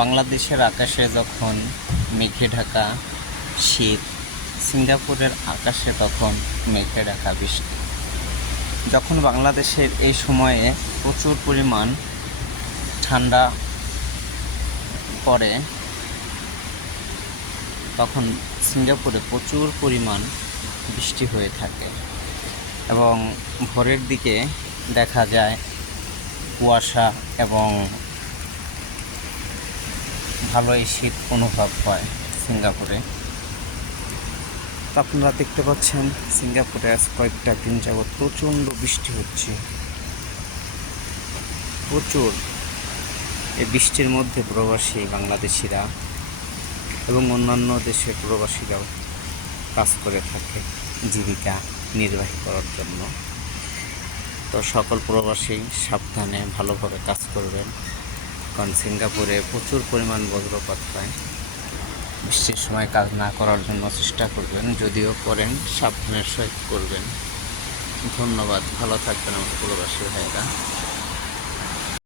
বাংলাদেশের আকাশে যখন মেঘে ঢাকা শীত, সিঙ্গাপুরের আকাশে তখন মেঘে ঢাকা বৃষ্টি। যখন বাংলাদেশের এই সময়ে প্রচুর পরিমাণ ঠান্ডা পড়ে, তখন সিঙ্গাপুরে প্রচুর পরিমাণ বৃষ্টি হয়ে থাকে এবং ভোরের দিকে দেখা যায় কুয়াশা এবং ভালোই শীত অনুভব হয় সিঙ্গাপুরে। তো আপনারা দেখতে পাচ্ছেন সিঙ্গাপুরে আজ কয়েকটা দিন যাবৎ প্রচণ্ড বৃষ্টি হচ্ছে, প্রচুর। এই বৃষ্টির মধ্যে প্রবাসী বাংলাদেশিরা এবং অন্যান্য দেশের প্রবাসীরাও কাজ করে থাকে জীবিকা নির্বাহ করার জন্য। তো সকল প্রবাসী সাবধানে ভালোভাবে কাজ করবেন, কারণ সিঙ্গাপুরে প্রচুর পরিমাণ বজ্রপাত হয়। বৃষ্টির সময় কাজ না করার জন্য চেষ্টা করবেন, যদিও করেন সাবধানের সহিত করবেন। ধন্যবাদ, ভালো থাকবেন আমার প্রবাসী ভাইয়েরা।